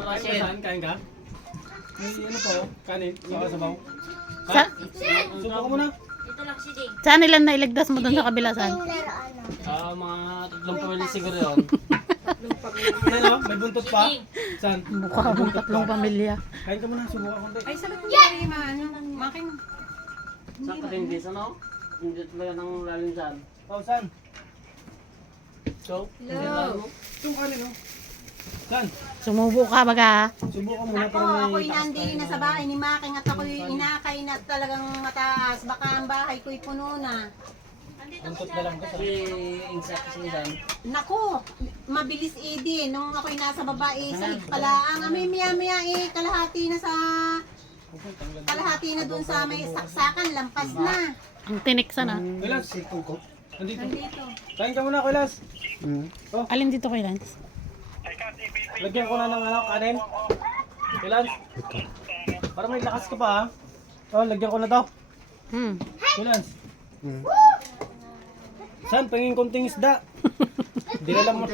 Saan? Kain ka? May ano po? Kanin? Saka sabaw? Sa, Subukan mo na. Dito lang si Ding. saan nila nailigtas mo doon sa kabila saan? Mga tatlong pamilya siguro yun. Ano? May buntot pa? Saan? Mukha akong tatlong pamilya. Kain ka muna. Subukan ko. Ay, sarap mo yeah! Makin. Sa katingis, ano? Hindi talaga nang lalim saan. Oh, saan? So, Hello. Itong kanin, oh. Saan? Sumubo ka baga. Subukan mo na Ako, para may ako'y taas nandili tayo na sa bahay ni Making at ako'y inakay na talagang mataas. Baka ang bahay ko'y puno na. Buntot na lang ko. si insect kasi saan. Naku, mabilis din. Nung ako'y nasa babae, sa pala. Ang amoy maya-maya kalahati na sa... Kalahati na dun sa may saksakan, lampas na. Ang tinik sana. Kulas. Nandito. Nandito. Kain ka muna, Kulas. Alin dito kay Lance? Lagyan ko na ng ano, kanin. Kulas. Para may lakas ka pa, ha? Oh, lagyan ko na to. Kulas. Saan? Pangin konting isda. Dinala mo.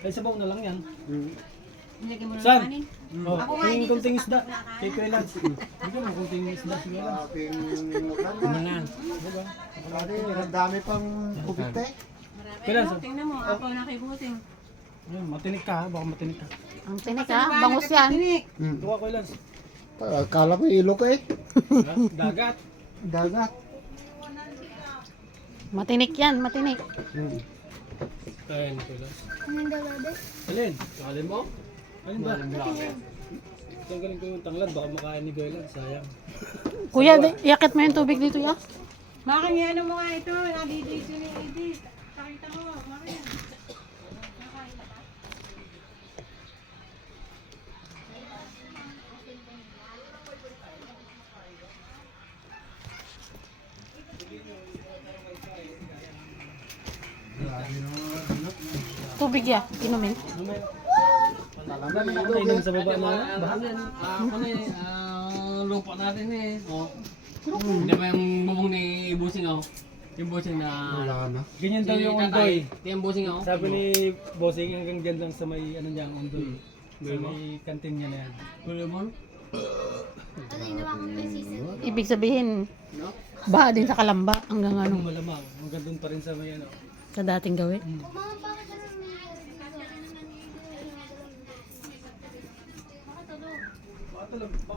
Ay, sabaw na lang yan. Nilagyan mo na Saan? ng kanin. Oh, Ako nga, pangin dito konting sa isda. paklakan. Kay Kulas. Lagyan mo konting isda. Sige lang. Diba? Ang dami pang kubite. Kulas. Tingnan mo, ako nakibuting. Ayun, matinik ka, ha? Baka matinik ka. Ang tinik ha, bangus yan. Tuwa, Kulas. Akala mo ilok eh. Dagat. Dagat. Matinik yan, matinik. Kaya ni Kulas. Alin? Alin mo? Alin ba? Tanggalin ko yung tanglad, baka makain ni Goylan, sayang. Kuya, iakit mo yung tubig dito ya. Making ano mo nga ito, nadidito ni Edith. Pakita mo, making. Tubig ya, inumin. Inom sa baba na. Ano yan? Ano eh, lupa natin eh. Oh. Hindi ba yung bubong ni Busing ako? Yung Busing na... Wala na. Ganyan daw yung Tatay. ondoy. Yung Busing ako. Sabi ni Bossing hanggang dyan lang sa may ano niya, ondoy. Sa may kantin niya na yan. Volleyball? Ibig sabihin, baha din sa Kalamba hanggang Anong ano, malamang, hanggang doon pa rin sa may ano. sa dating gawin. Baka